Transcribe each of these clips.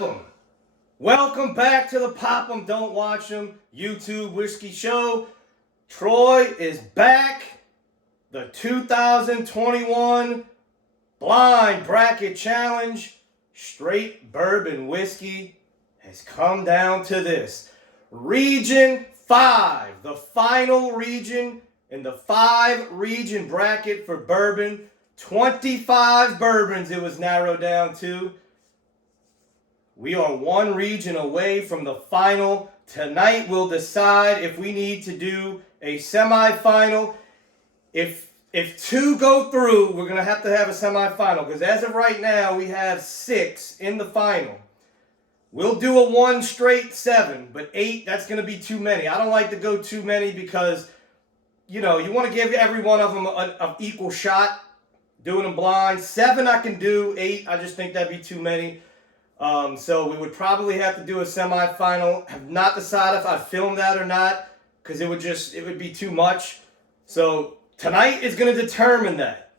Pop 'em! Welcome back to the Pop 'em, Don't Watch 'em YouTube Whiskey Show. Troy is back. The 2021 Blind Bracket Challenge Straight Bourbon Whiskey has come down to this. Region 5, the final region in the 5-region bracket for bourbon. 25 bourbons it was narrowed down to. We are one region away from the final. Tonight we'll decide if we need to do a semifinal. If two go through, we're going to have a semifinal. Because as of right now, we have 6 in the final. We'll do a 1 straight 7, but 8, that's going to be too many. I don't like to go too many because, you know, you want to give every one of them an equal shot. Doing them blind. 7 I can do. 8, I just think that'd be too many. So we would probably have to do a semifinal. Have not decided if I'd film that or not, because it would be too much. So tonight is going to determine that.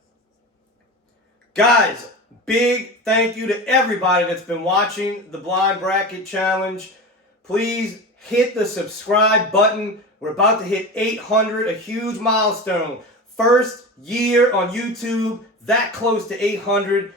Guys, big thank you to everybody that's been watching the Blind Bracket Challenge. Please hit the subscribe button. We're about to hit 800, a huge milestone. First year on YouTube, that close to 800.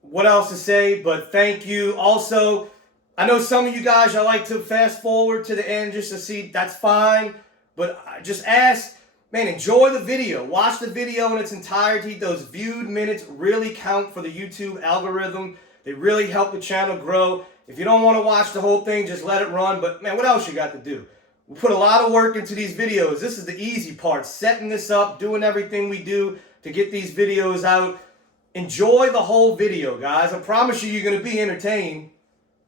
What else to say, but thank you. Also, I know some of you guys, I like to fast forward to the end just to see, that's fine. But I just ask, man, enjoy the video. Watch the video in its entirety. Those viewed minutes really count for the YouTube algorithm. They really help the channel grow. If you don't want to watch the whole thing, just let it run. But man, what else you got to do? We put a lot of work into these videos. This is the easy part, setting this up, doing everything we do to get these videos out. Enjoy the whole video, guys. I promise you, you're going to be entertained.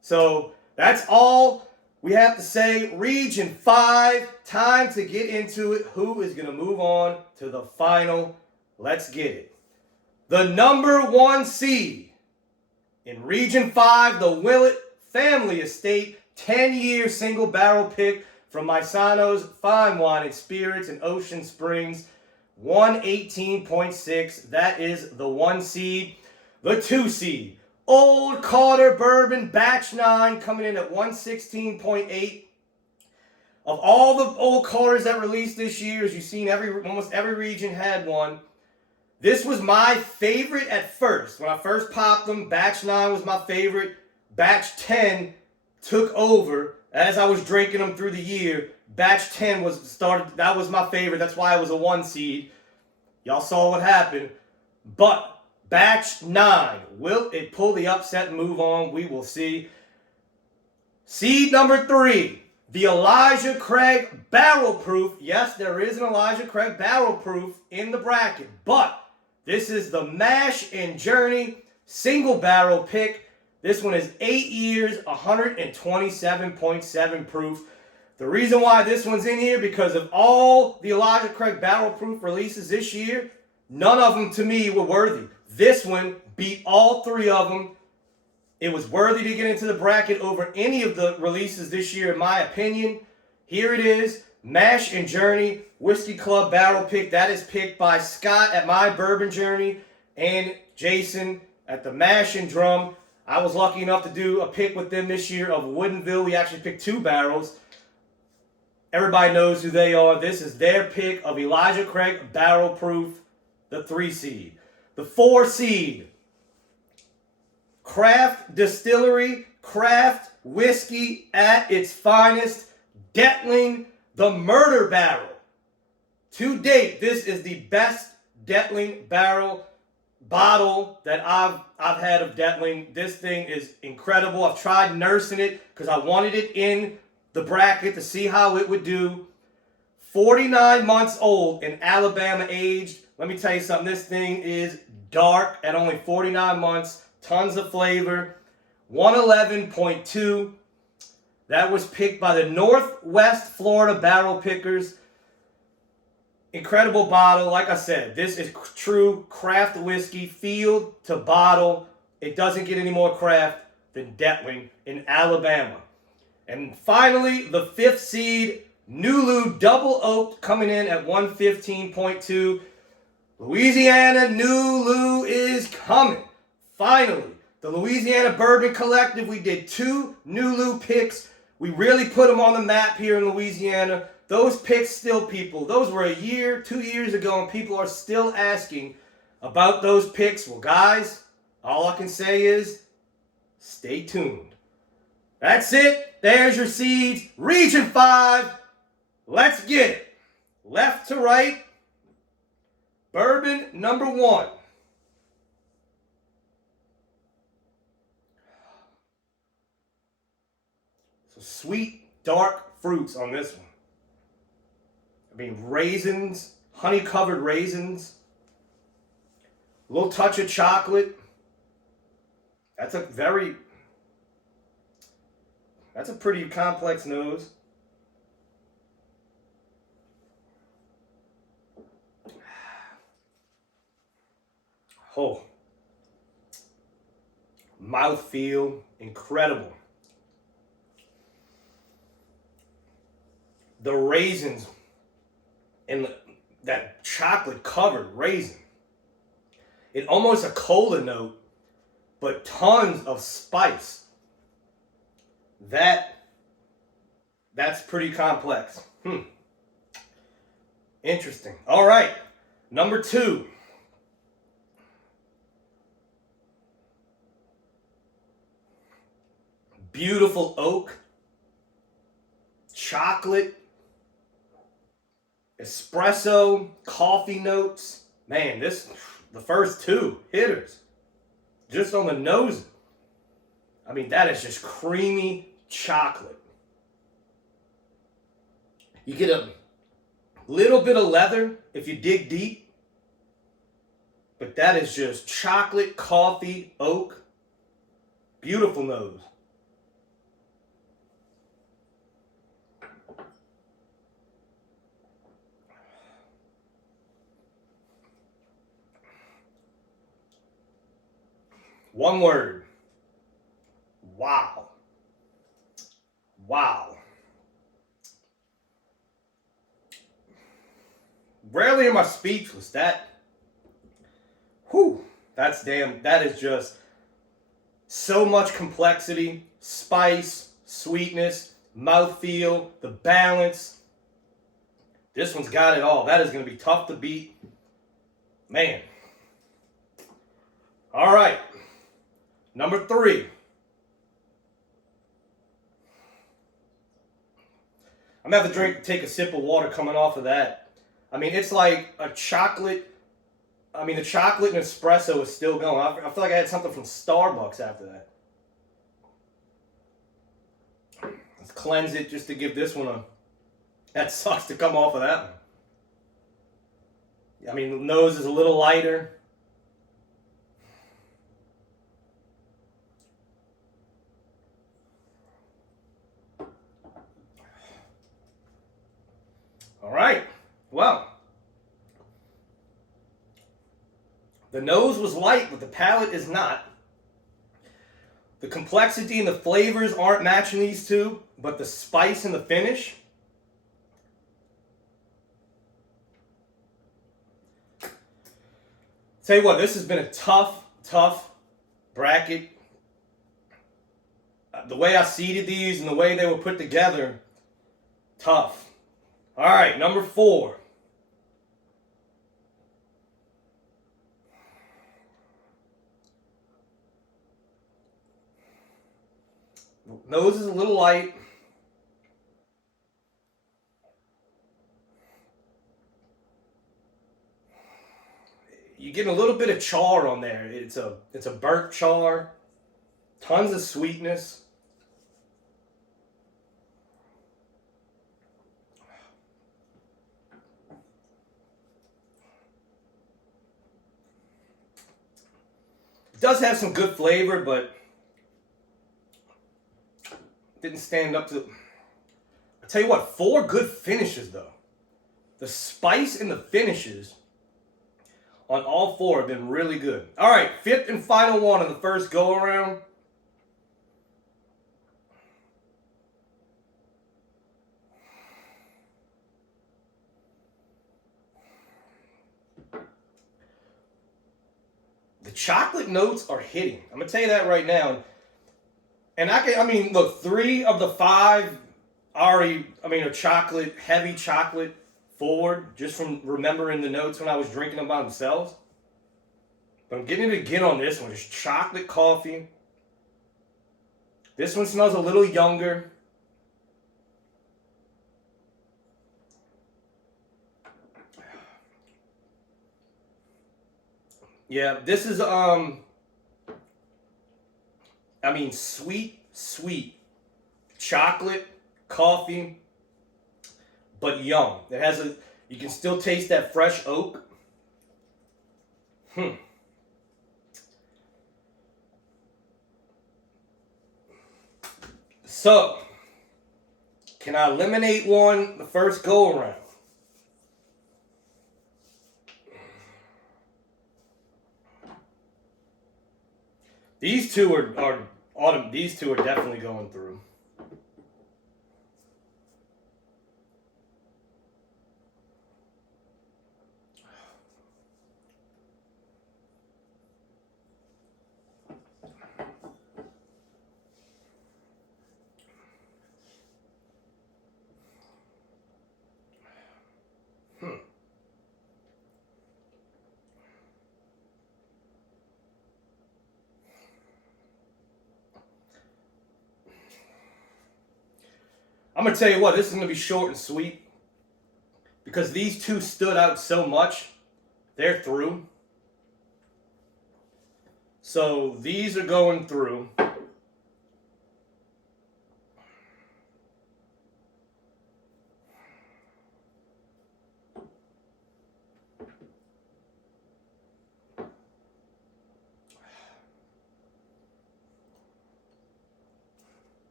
So that's all we have to say. Region 5, time to get into it. Who is going to move on to the final? Let's get it. The number 1 seed in Region 5, the Willett Family Estate 10-year single barrel pick from Maisano's Fine Wine and Spirits in Ocean Springs. 118.6. That is the 1 seed. The 2 seed, Old Carter Bourbon Batch 9, coming in at 116.8. Of all the Old Carters that released this year, as you've seen, almost every region had one. This was my favorite at first. When I first popped them, Batch 9 was my favorite. Batch 10 took over as I was drinking them through the year. Batch 10 that was my favorite. That's why it was a 1 seed. Y'all saw what happened. But Batch 9, will it pull the upset and move on? We will see. Seed number 3, the Elijah Craig Barrel Proof. Yes, there is an Elijah Craig Barrel Proof in the bracket. But this is the Mash and Journey Single Barrel pick. This one is 8 years, 127.7 proof. The reason why this one's in here, because of all the Elijah Craig Barrel Proof releases this year, none of them to me were worthy. This one beat all 3 of them. It was worthy to get into the bracket over any of the releases this year, in my opinion. Here it is, Mash and Journey Whiskey Club Barrel Pick. That is picked by Scott at My Bourbon Journey and Jason at the Mash and Drum. I was lucky enough to do a pick with them this year of Woodinville. We actually picked 2 barrels. Everybody knows who they are. This is their pick of Elijah Craig Barrel Proof, the 3 seed. The 4 seed, Craft Distillery, Craft Whiskey at its finest, Dettling the Murder Barrel. To date, this is the best Dettling barrel bottle that I've had of Dettling. This thing is incredible. I've tried nursing it because I wanted it in the bracket to see how it would do. 49 months old and Alabama aged. Let me tell you something. This thing is dark at only 49 months. Tons of flavor. 111.2. That was picked by the Northwest Florida Barrel Pickers. Incredible bottle. Like I said, this is true craft whiskey, field to bottle. It doesn't get any more craft than Dettling in Alabama. And finally, the 5th seed, NULU Double Oaked, coming in at 115.2. Louisiana NULU is coming. Finally, The Louisiana Bourbon Collective, we did 2 NULU picks. We really put them on the map here in Louisiana. Those picks still, people, those were a year, 2 years ago, and people are still asking about those picks. Well, guys, all I can say is stay tuned. That's it. There's your seeds. Region 5. Let's get it. Left to right. Bourbon number 1. So sweet, dark fruits on this one. I mean, raisins, honey-covered raisins. A little touch of chocolate. That's a pretty complex nose. Oh. Mouthfeel, incredible. The raisins and that chocolate covered raisin. It almost a cola note, but tons of spice. That's pretty complex. Interesting. All right, number 2. Beautiful oak, chocolate, espresso, coffee notes. Man, the first 2 hitters, just on the nose. I mean, that is just creamy chocolate. You get a little bit of leather if you dig deep, but that is just chocolate, coffee, oak. Beautiful nose. One word. Wow. Wow. Rarely am I speechless. That is just so much complexity, spice, sweetness, mouthfeel, the balance. This one's got it all. That is going to be tough to beat. Man. All right. Number 3. I'm going to have to take a sip of water coming off of that. I mean, it's like a chocolate. I mean, the chocolate and espresso is still going. I feel like I had something from Starbucks after that. Let's cleanse it just to give this one a... That sucks to come off of that one. I mean, the nose is a little lighter. All right, well, the nose was light, but the palate is not. The complexity and the flavors aren't matching these 2, but the spice and the finish. Tell you what, this has been a tough bracket. The way I seeded these and the way they were put together, tough. All right, number 4. Nose is a little light. You get a little bit of char on there. It's a burnt char. Tons of sweetness. Does have some good flavor, but didn't stand up to... I tell you what, 4 good finishes though. The spice and the finishes on all 4 have been really good. All right, 5th and final one of the first go around. the chocolate notes are hitting. I'm going to tell you that right now. And I mean, look, 3 of the 5 already, are chocolate, heavy chocolate forward, just from remembering the notes when I was drinking them by themselves. But I'm getting it again on this one. It's chocolate coffee. This one smells a little younger. Yeah, this is, sweet chocolate, coffee, but young. It has you can still taste that fresh oak. So, can I eliminate one the first go around? These two are these two are definitely going through. I'm going to tell you what, this is going to be short and sweet. Because these two stood out so much, they're through. So these are going through.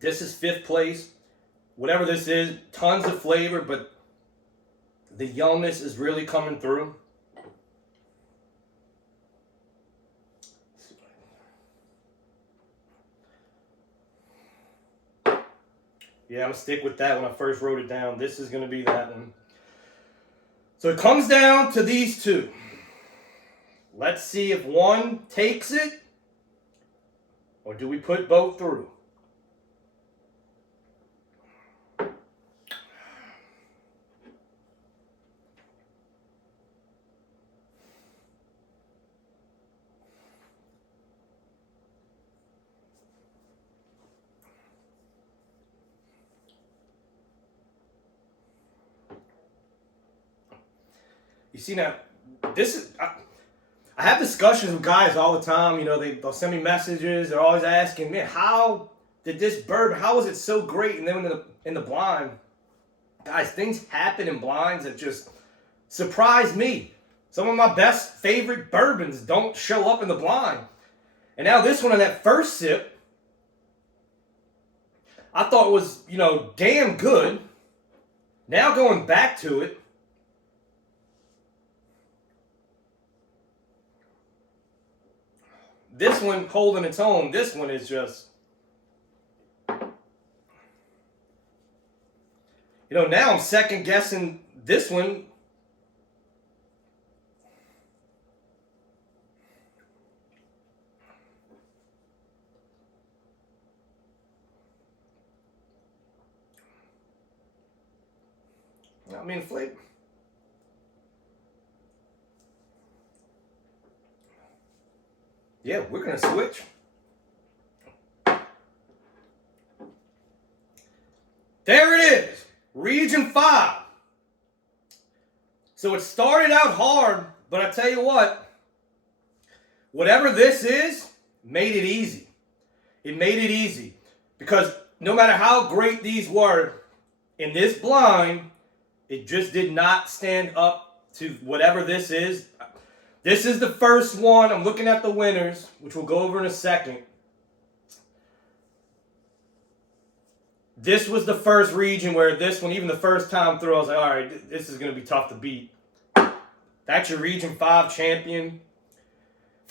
This is 5th place. Whatever this is, tons of flavor, but the youngness is really coming through. Yeah, I'm going to stick with that when I first wrote it down. This is going to be that one. So it comes down to these two. Let's see if one takes it, or do we put both through? You see now, this is, I have discussions with guys all the time. You know, they'll send me messages. They're always asking, man, how did this bourbon, how was it so great? And then in the blind, guys, things happen in blinds that just surprise me. Some of my best favorite bourbons don't show up in the blind. And now this one, in that first sip, I thought was, damn good. Now going back to it, this one holding its own. This one is just, now I'm second guessing this one. Flavor. Yeah, we're going to switch. There it is. Region 5. So it started out hard, but I tell you what, whatever this is, made it easy. It made it easy. Because no matter how great these were, in this blind, it just did not stand up to whatever this is. This is the first one. I'm looking at the winners, which we'll go over in a second. This was the first region where this one, even the first time through, I was like, all right, this is going to be tough to beat. That's your Region 5 champion.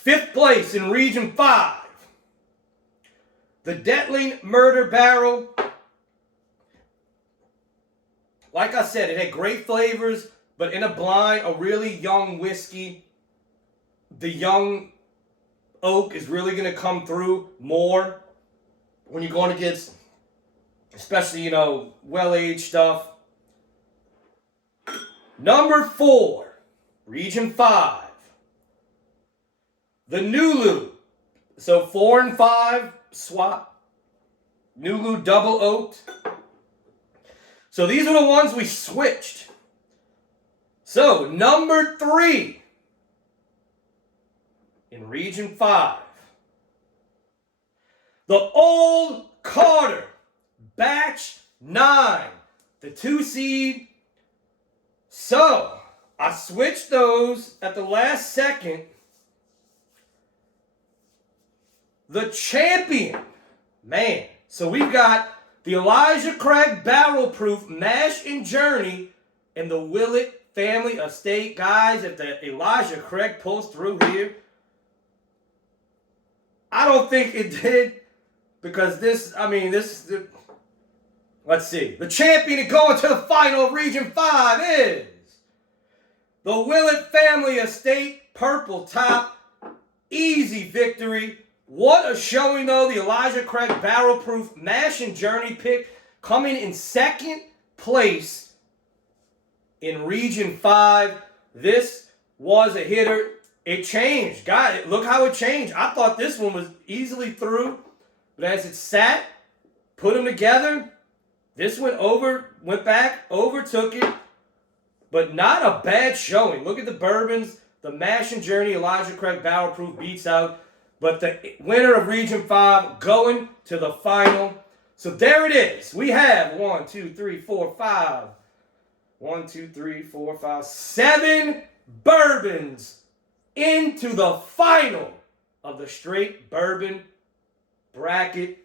5th place in Region 5. The Dettling Murder Barrel. Like I said, it had great flavors, but in a blind, a really young whiskey, the young oak is really going to come through more when you're going against, especially, you know, well-aged stuff. Number 4, Region 5, the NULU. So 4 and 5 swap. NULU double oaked. So these are the ones we switched. So number 3 in Region 5, the Old Carter Batch 9, the 2 seed. So I switched those at the last second. The champion, man. So we've got the Elijah Craig Barrel Proof Mash and Journey and the Willett Family Estate. Guys, if the Elijah Craig pulls through here, I don't think it did, because let's see. The champion and going to the final of Region 5 is the Willett Family Estate Purple Top. Easy victory. What a showing, though. The Elijah Craig Barrel Proof Mash and Journey pick coming in second place in Region 5. This was a hitter. It changed. God, look how it changed. I thought this one was easily through, but as it sat, put them together, this went back, overtook it, but not a bad showing. Look at the bourbons. The Mash and Journey Elijah Craig Barrel Proof beats out. But the winner of Region 5 going to the final. So there it is. We have 7 bourbons into the final of the straight bourbon bracket.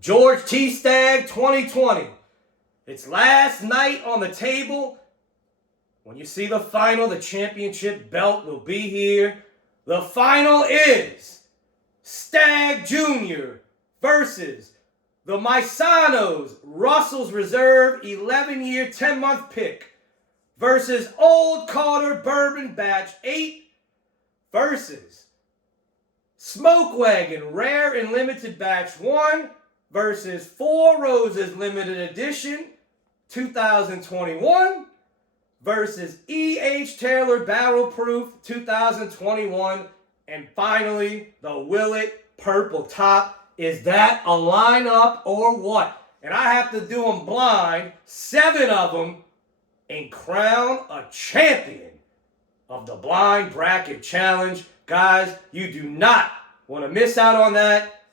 George T. Stagg 2020. It's last night on the table. When you see the final, the championship belt will be here. The final is Stagg Jr. versus the Maisano's Russell's Reserve 11-year, 10-month pick versus Old Carter Bourbon Batch 8 versus Smoke Wagon Rare and Limited Batch 1 versus Four Roses Limited Edition 2021 versus E.H. Taylor Barrel Proof 2021. And finally, the Willett Purple Top. Is that a lineup or what? And I have to do them blind, 7 of them, and crown a champion of the Blind Bracket Challenge. Guys, you do not want to miss out on that.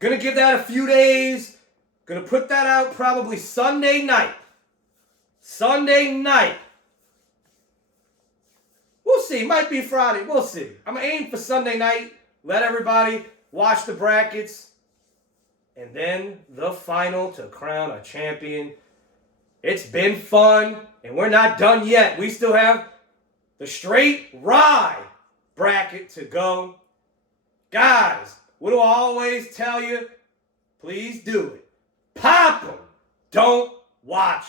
Gonna give that a few days. Gonna put that out probably Sunday night. Sunday night. We'll see. Might be Friday. We'll see. I'm going to aim for Sunday night. Let everybody watch the brackets. And then the final to crown a champion. It's been fun. And we're not done yet. We still have the straight rye bracket to go. Guys, what do I always tell you? Please do it. Pop them. Don't watch